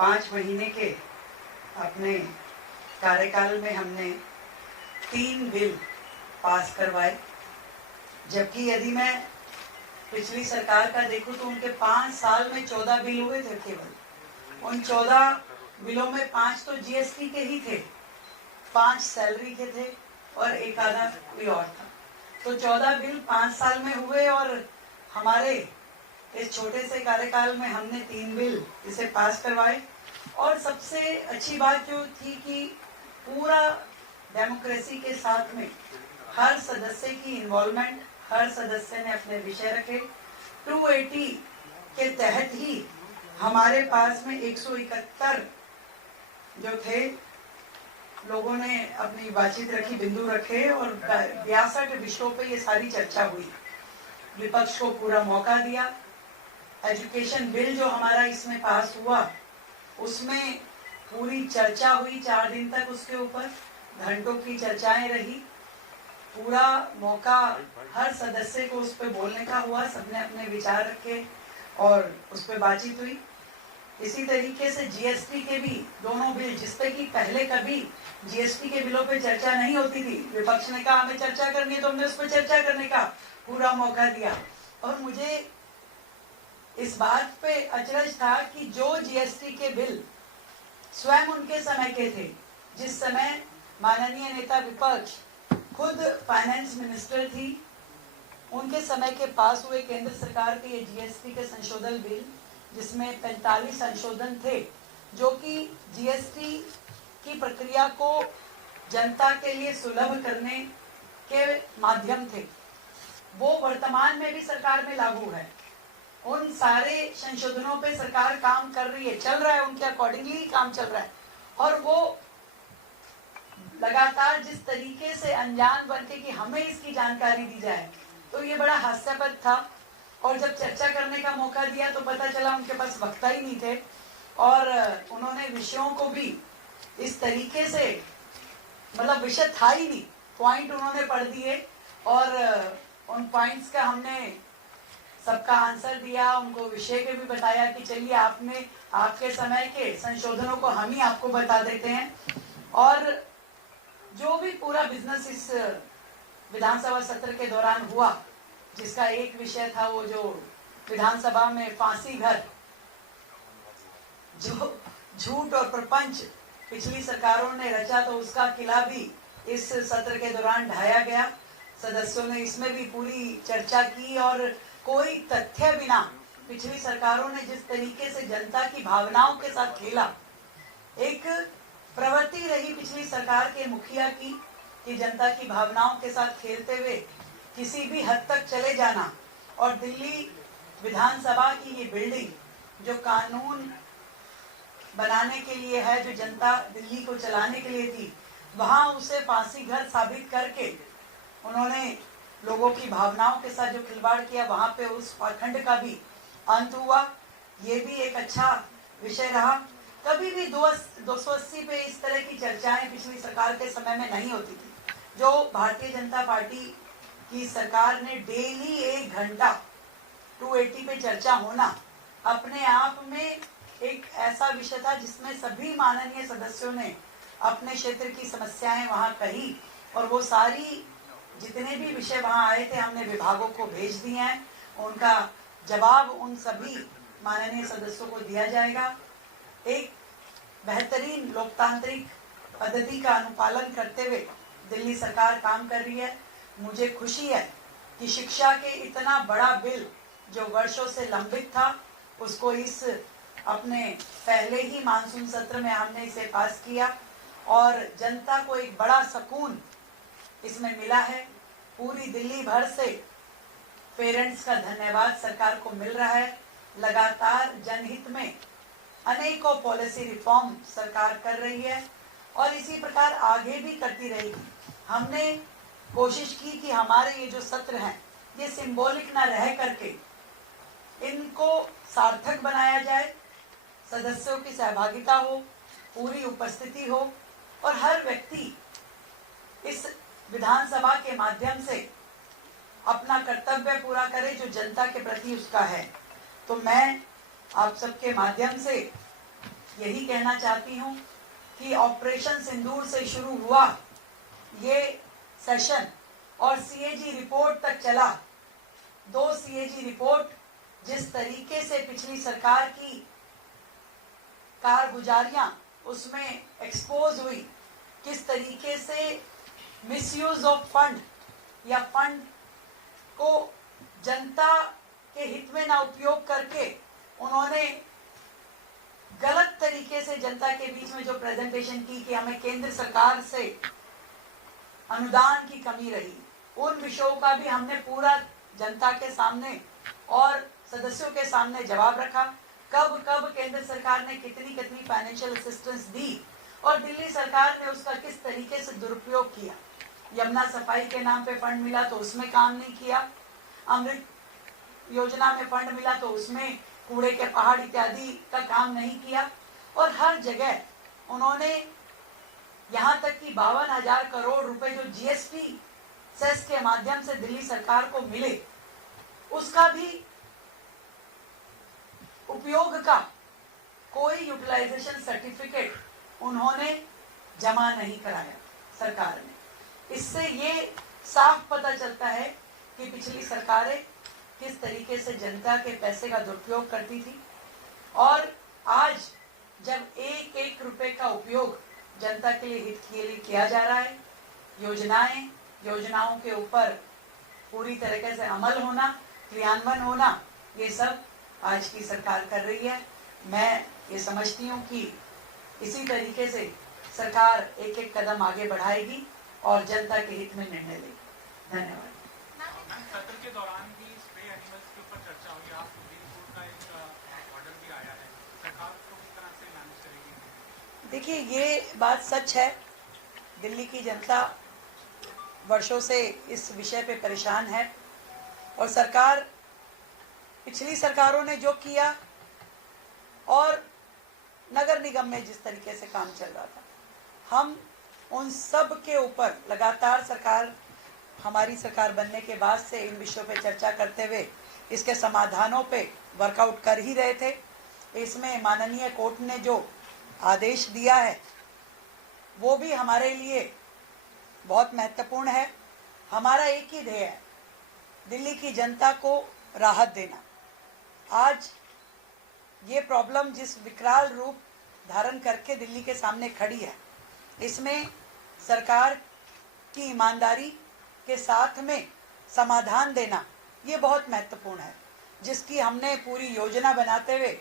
5 महीने के अपने कार्यकाल में हमने 3 बिल पास करवाए, जबकि यदि मैं पिछली सरकार का देखूं तो उनके 5 साल में 14 बिल हुए थे केवल। उन 14 बिलों में 5 तो जीएसटी के ही थे, 5 सैलरी के थे और एक आधा कोई और था। तो 14 बिल 5 साल में हुए और हमारे इस छोटे से कार्यकाल में हमने 3 बिल इसे पास करवाए। और सबसे अच्छी बात जो थी कि पूरा डेमोक्रेसी के साथ में हर सदस्य की इन्वॉल्वमेंट, हर सदस्य ने अपने विषय रखे। 280 के तहत ही हमारे पास में 171 जो थे लोगों ने अपनी बातचीत रखी, बिंदु रखे और 62 विषयों पे ये सारी चर्चा हुई। विपक्ष को पूरा मौका दिया। एजुकेशन बिल जो हमारा इसमें पास हुआ उसमें पूरी चर्चा हुई, 4 दिन तक उसके ऊपर घंटों की चर्चाएं रही। पूरा मौका हर सदस्य को उस पर बोलने का हुआ, सबने अपने विचार रखे और उस पर बातचीत हुई। इसी तरीके से जीएसटी के भी दोनों बिल, जिसपे कि पहले कभी जीएसटी के बिलों पे चर्चा नहीं होती थी, विपक्ष ने कहा हमें चर्चा करनी है तो हमने उस पर चर्चा करने का पूरा मौका दिया। और मुझे इस बात पे अचरज था कि जो जीएसटी के बिल स्वयं उनके समय के थे, जिस समय माननीय नेता विपक्ष खुद फाइनेंस मिनिस्टर थी, उनके समय के पास हुए केंद्र सरकार के ये जीएसटी के संशोधन बिल, जिसमें 45 संशोधन थे जो कि जीएसटी की प्रक्रिया को जनता के लिए सुलभ करने के माध्यम थे, वो वर्तमान में भी सरकार में लागू है। उन सारे संशोधनों पे सरकार काम कर रही है, चल रहा है, उनके अकॉर्डिंगली काम चल रहा है। और वो लगातार जिस तरीके से अनजान बनके कि हमें इसकी जानकारी दी जाए, तो ये बड़ा हास्यास्पद था। और जब चर्चा करने का मौका दिया तो पता चला उनके पास वक्ता ही नहीं थे और उन्होंने विषयों को भी इस तरीके से, मतलब विषय था ही नहीं, पॉइंट उन्होंने पढ़ दिए और उन पॉइंट्स का हमने सबका आंसर दिया, उनको विषय के भी बताया कि चलिए आपने आपके समय के संशोधनों को हम ही आपको बता देते हैं। और जो भी पूरा बिजनेस इस विधानसभा सत्र के दौरान हुआ, जिसका एक विषय था वो जो विधानसभा में फांसी घर, जो झूठ और प्रपंच पिछली सरकारों ने रचा, तो उसका किला भी इस सत्र के दौरान ढाया गया। सदस्यों ने इसमें भी पूरी चर्चा की और कोई तथ्य बिना पिछली सरकारों ने जिस तरीके से जनता की भावनाओं के साथ खेला, एक प्रवृत्ति रही पिछली सरकार के मुखिया की कि जनता की भावनाओं के साथ खेलते हुए किसी भी हद तक चले जाना। और दिल्ली विधानसभा की ये बिल्डिंग जो कानून बनाने के लिए है, जो जनता दिल्ली को चलाने के लिए थी, वहां उसे फांसी घर साबित करके उन्होंने लोगों की भावनाओं के साथ जो खिलवाड़ किया, वहां पे उस पाखंड का भी अंत हुआ। ये भी एक अच्छा विषय रहा। कभी भी 280 पे इस तरह की चर्चाएं पिछली सरकार के समय में नहीं होती थी। जो भारतीय जनता पार्टी की सरकार ने डेली 1 घंटा 280 पे चर्चा होना अपने आप में एक ऐसा विषय था जिसमें सभी माननीय सदस्यों ने अपने क्षेत्र की समस्याएं वहां कही और वो सारी जितने भी विषय वहां आए थे हमने विभागों को भेज दिए हैं। उनका जवाब उन सभी माननीय सदस्यों को दिया जाएगा। एक बेहतरीन लोकतांत्रिक पद्धति का अनुपालन करते हुए दिल्ली सरकार काम कर रही है। मुझे खुशी है कि शिक्षा के इतना बड़ा बिल जो वर्षों से लंबित था, उसको इस अपने पहले ही मानसून सत्र में हमने इसे पास किया और जनता को एक बड़ा सुकून इसमें मिला है। पूरी दिल्ली भर से पेरेंट्स का धन्यवाद सरकार को मिल रहा है। लगातार जनहित में अनेकों पॉलिसी रिफॉर्म सरकार कर रही है और इसी प्रकार आगे भी करती रहेगी। हमने कोशिश की कि हमारे ये जो सत्र हैं ये सिंबॉलिक ना रह करके इनको सार्थक बनाया जाए, सदस्यों की सहभागिता हो, पूरी उपस्थिति हो और हर व्यक्ति इस विधानसभा के माध्यम से अपना कर्तव्य पूरा करे जो जनता के प्रति उसका है। तो मैं आप सबके माध्यम से यही कहना चाहती हूँ कि ऑपरेशन सिंदूर से शुरू हुआ ये सेशन और सीएजी रिपोर्ट तक चला। 2 सीएजी रिपोर्ट जिस तरीके से पिछली सरकार की कारगुजारियां उसमें एक्सपोज हुई, किस तरीके से मिसयूज ऑफ फंड या फंड को जनता के हित में ना उपयोग करके उन्होंने गलत तरीके से जनता के बीच में जो प्रेजेंटेशन की कि हमें केंद्र सरकार से अनुदान की कमी रही, उन विषयों का भी हमने पूरा जनता के सामने और सदस्यों के सामने जवाब रखा। कब कब केंद्र सरकार ने कितनी कितनी फाइनेंशियल असिस्टेंस दी और दिल्ली सरकार ने उसका किस तरीके से दुरुपयोग किया। यमुना सफाई के नाम पे फंड मिला तो उसमें काम नहीं किया, अमृत योजना में फंड मिला तो उसमें कूड़े के पहाड़ इत्यादि का काम नहीं किया। और हर जगह उन्होंने यहाँ तक कि 52,000 करोड़ रुपए जो जीएसटी सेस के माध्यम से दिल्ली सरकार को मिले, उसका भी उपयोग का कोई यूटिलाइजेशन सर्टिफिकेट उन्होंने जमा नहीं कराया सरकार ने। इससे ये साफ पता चलता है कि पिछली सरकारें किस तरीके से जनता के पैसे का दुरुपयोग करती थी। और आज जब एक एक रुपए का उपयोग जनता के लिए हित के लिए किया जा रहा है, योजनाओं के ऊपर पूरी तरीके से अमल होना, क्रियान्वयन होना, ये सब आज की सरकार कर रही है। मैं ये समझती हूँ कि इसी तरीके से सरकार एक एक कदम आगे बढ़ाएगी और जनता के हित में निर्णय लेगी। धन्यवाद। सत्र के दौरान भी स्प्रे एनिमल्स के ऊपर चर्चा हुई, आप सुप्रीम कोर्ट का एक ऑर्डर भी आया है, सरकार को किस तरह से मैनेज करेगी? देखिए, ये बात सच है, दिल्ली की जनता वर्षों से इस विषय पे परेशान है और सरकार, पिछली सरकारों ने जो किया और नगर निगम में जिस तरीके से काम चल रहा था, हम उन सब के ऊपर लगातार हमारी सरकार बनने के बाद से इन विषयों पे चर्चा करते हुए इसके समाधानों पे वर्कआउट कर ही रहे थे। इसमें माननीय कोर्ट ने जो आदेश दिया है वो भी हमारे लिए बहुत महत्वपूर्ण है। हमारा एक ही ध्येय है, दिल्ली की जनता को राहत देना। आज ये प्रॉब्लम जिस विकराल रूप धारण करके दिल्ली के सामने खड़ी है, इसमें सरकार की ईमानदारी के साथ में समाधान देना ये बहुत महत्वपूर्ण है, जिसकी हमने पूरी योजना बनाते हुए